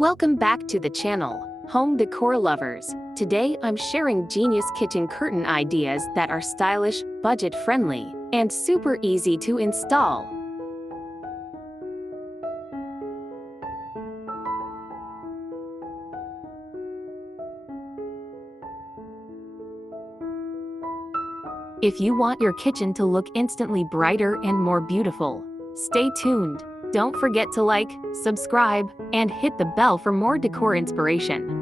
Welcome back to the channel, Home Decor Lovers. Today I'm sharing genius kitchen curtain ideas that are stylish, budget-friendly, and super easy to install. If you want your kitchen to look instantly brighter and more beautiful, stay tuned. Don't forget to like, subscribe, and hit the bell for more decor inspiration.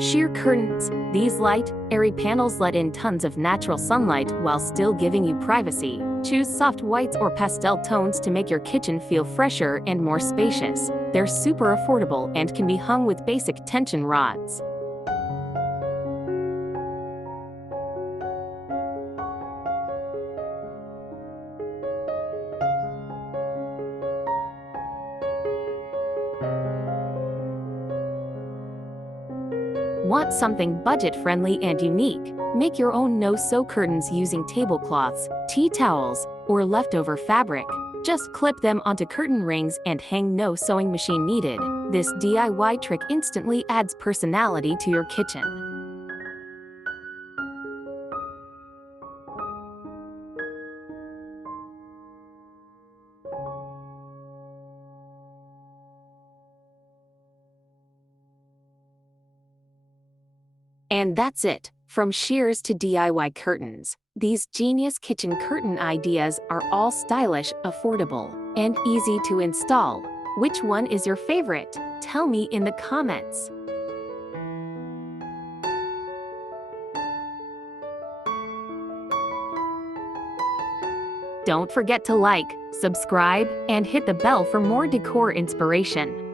Sheer curtains. These light, airy panels let in tons of natural sunlight while still giving you privacy. Choose soft whites or pastel tones to make your kitchen feel fresher and more spacious. They're super affordable and can be hung with basic tension rods. Want something budget-friendly and unique? Make your own no-sew curtains using tablecloths, tea towels, or leftover fabric. Just clip them onto curtain rings and hang, no sewing machine needed. This DIY trick instantly adds personality to your kitchen. And that's it. From shears to DIY curtains, these genius kitchen curtain ideas are all stylish, affordable, and easy to install. Which one is your favorite? Tell me in the comments. Don't forget to like, subscribe, and hit the bell for more decor inspiration.